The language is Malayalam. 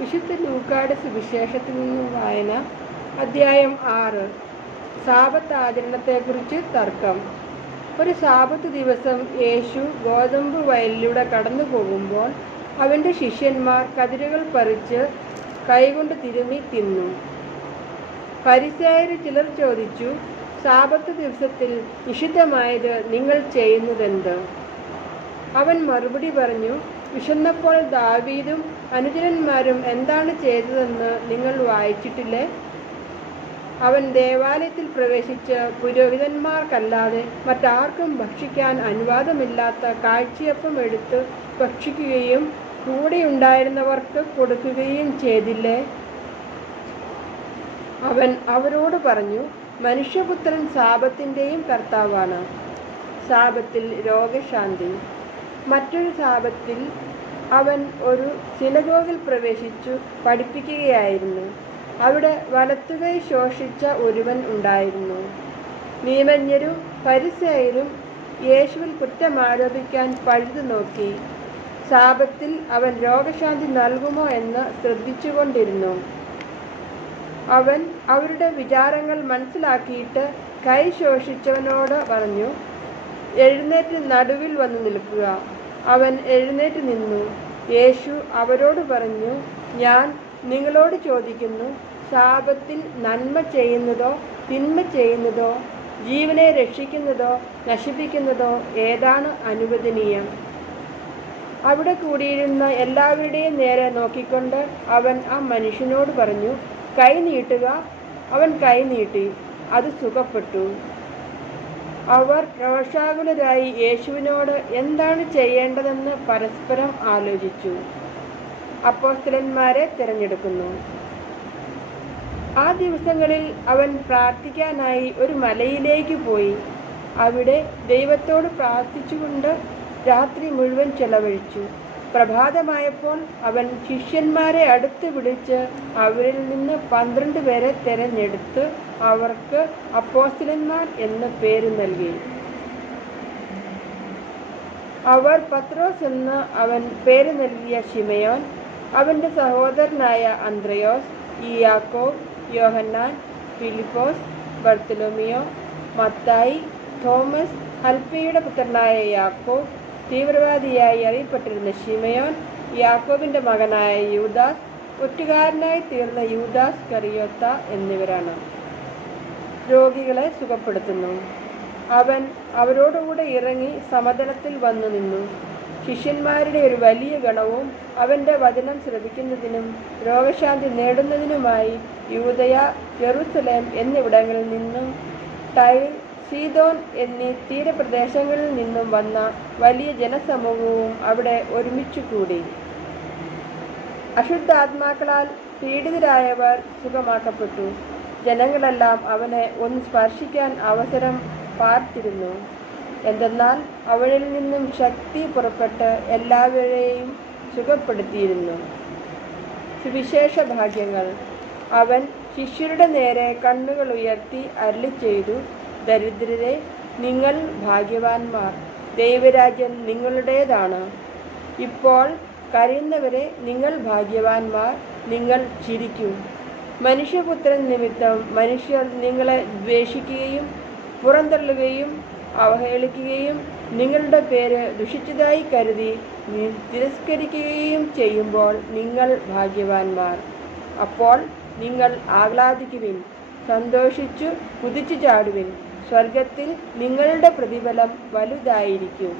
വിശുദ്ധ ലൂക്കാട് സുവിശേഷത്തിൽ നിന്നും വായന അധ്യായം ആറ്. സാപത്ത് ആചരണത്തെക്കുറിച്ച് തർക്കം. ഒരു സാപത്ത് ദിവസം യേശു ഗോതമ്പ് വയലിലൂടെ കടന്നു പോകുമ്പോൾ അവന്റെ ശിഷ്യന്മാർ കതിരുകൾ പറിച്ച് കൈകൊണ്ട് തിരുമി തിന്നു. പരിസായര് ചിലർ ചോദിച്ചു സാപത്ത് ദിവസത്തിൽ നിഷിദ്ധമായത് നിങ്ങൾ ചെയ്യുന്നതെന്ത്? അവൻ മറുപടി പറഞ്ഞു വിശന്നപ്പോൾ ദാവീദും അനുചരന്മാരും എന്താണ് ചെയ്തതെന്ന് നിങ്ങൾ വായിച്ചിട്ടില്ലേ? അവൻ ദേവാലയത്തിൽ പ്രവേശിച്ച് പുരോഹിതന്മാർക്കല്ലാതെ മറ്റാർക്കും ഭക്ഷിക്കാൻ അനുവാദമില്ലാത്ത കാഴ്ചയപ്പം എടുത്ത് ഭക്ഷിക്കുകയും കൂടെയുണ്ടായിരുന്നവർക്ക് കൊടുക്കുകയും ചെയ്തില്ലേ? അവൻ അവരോട് പറഞ്ഞു മനുഷ്യപുത്രൻ സാപത്തിന്റെയും കർത്താവാണ്. ശാപത്തിൽ രോഗശാന്തി. മറ്റൊരു സാപത്തിൽ അവൻ ഒരു സിനഗോഗിൽ പ്രവേശിച്ചു പഠിപ്പിക്കുകയായിരുന്നു. അവിടെ വലത്തുകൈ ശോഷിച്ച ഒരുവൻ ഉണ്ടായിരുന്നു. നിയമജ്ഞരും പരിസയരും യേശുവിൽ കുറ്റം ആരോപിക്കാൻ പഴുതു നോക്കി. സാപത്തിൽ അവൻ രോഗശാന്തി നൽകുമോ എന്ന് ശ്രദ്ധിച്ചുകൊണ്ടിരുന്നു. അവൻ അവരുടെ വിചാരങ്ങൾ മനസ്സിലാക്കിയിട്ട് കൈ ശോഷിച്ചവനോട് പറഞ്ഞു എഴുന്നേറ്റ് നടുവിൽ വന്ന് നിൽക്കുക. അവൻ എഴുന്നേറ്റ് നിന്നു. യേശു അവരോട് പറഞ്ഞു ഞാൻ നിങ്ങളോട് ചോദിക്കുന്നു ശാപത്തിൽ നന്മ ചെയ്യുന്നതോ തിന്മ ചെയ്യുന്നതോ ജീവനെ രക്ഷിക്കുന്നതോ നശിപ്പിക്കുന്നതോ ഏതാണ് അനുവദനീയം? അവിടെ കൂടിയിരുന്ന എല്ലാവരുടെയും നേരെ നോക്കിക്കൊണ്ട് അവൻ ആ മനുഷ്യനോട് പറഞ്ഞു കൈ നീട്ടുക. അവൻ കൈ നീട്ടി. അത് സുഖപ്പെട്ടു. അവർ രോഷാകുലരായി യേശുവിനോട് എന്താണ് ചെയ്യേണ്ടതെന്ന് പരസ്പരം ആലോചിച്ചു. അപ്പോസ്തലന്മാരെ തിരഞ്ഞെടുക്കുന്നു. ആ ദിവസങ്ങളിൽ അവൻ പ്രാർത്ഥിക്കാനായി ഒരു മലയിലേക്ക് പോയി. അവിടെ ദൈവത്തോട് പ്രാർത്ഥിച്ചുകൊണ്ട് രാത്രി മുഴുവൻ ചെലവഴിച്ചു. പ്രഭാതമായപ്പോൾ അവൻ ശിഷ്യന്മാരെ അടുത്ത് വിളിച്ച് അവരിൽ നിന്ന് പന്ത്രണ്ട് പേരെ തിരഞ്ഞെടുത്ത് അവർക്ക് അപ്പോസ്റ്റലന്മാർ എന്ന പേര് നൽകി. അവർ പത്രോസ് എന്ന് അവൻ പേര് നൽകിയ ഷിമയോൻ അവന്റെ സഹോദരനായ അന്ത്രയോസ് ഇയാക്കോബ് യോഹന്നാൻ ഫിലിപ്പോസ് ബർത്തലോമിയോ മത്തായി തോമസ് ഹൽപ്പിയുടെ പുത്രനായ യാക്കോബ് തീവ്രവാദിയായി അറിയപ്പെട്ടിരുന്ന ഷിമയോൻ യാക്കോബിന്റെ മകനായ യൂദാസ് ഒറ്റുകാരനായി തീർന്ന യൂദാസ് കറിയോത്ത എന്നിവരാണ്. രോഗികളെ സുഖപ്പെടുത്തുന്നു. അവൻ അവരോടുകൂടെ ഇറങ്ങി സമതലത്തിൽ വന്നു നിന്നു. ശിഷ്യന്മാരുടെ ഒരു വലിയ ഗണവും അവന്റെ വചനം ശ്രവിക്കുന്നതിനും രോഗശാന്തി നേടുന്നതിനുമായി യൂതയ ജെറുസലേം എന്നിവിടങ്ങളിൽ നിന്നും ടൈ സീതോൻ എന്നീ തീരപ്രദേശങ്ങളിൽ നിന്നും വന്ന വലിയ ജനസമൂഹവും അവിടെ ഒരുമിച്ചു കൂടി. അശുദ്ധാത്മാക്കളാൽ പീഡിതരായവർ സുഖമാക്കപ്പെട്ടു. ജനങ്ങളെല്ലാം അവനെ ഒന്ന് സ്പർശിക്കാൻ അവസരം പാർത്തിരുന്നു. എന്തെന്നാൽ അവളിൽ നിന്നും ശക്തി പുറപ്പെട്ട് എല്ലാവരെയും സുഖപ്പെടുത്തിയിരുന്നു. സുവിശേഷ ഭാഗ്യങ്ങൾ. അവൻ ശിഷ്യരുടെ നേരെ കണ്ണുകൾ ഉയർത്തി അരളി ചെയ്തു ദരിദ്രരെ നിങ്ങൾ ഭാഗ്യവാന്മാർ. ദൈവരാജ്യം നിങ്ങളുടേതാണ്. ഇപ്പോൾ കരയുന്നവരെ നിങ്ങൾ ഭാഗ്യവാന്മാർ നിങ്ങൾ ചിരിക്കൂ. മനുഷ്യപുത്രൻ നിമിത്തം മനുഷ്യർ നിങ്ങളെ ദ്വേഷിക്കുകയും പുറന്തള്ളുകയും അവഹേളിക്കുകയും നിങ്ങളുടെ പേര് ദുഷിച്ചതായി കരുതി തിരസ്കരിക്കുകയും ചെയ്യുമ്പോൾ നിങ്ങൾ ഭാഗ്യവാന്മാർ. അപ്പോൾ നിങ്ങൾ ആഹ്ലാദിക്കുവിൻ സന്തോഷിച്ചു കുതിച്ചു ചാടുവിൻ സ്വർഗത്തിൽ നിങ്ങളുടെ പ്രതിഫലം വലുതായിരിക്കും.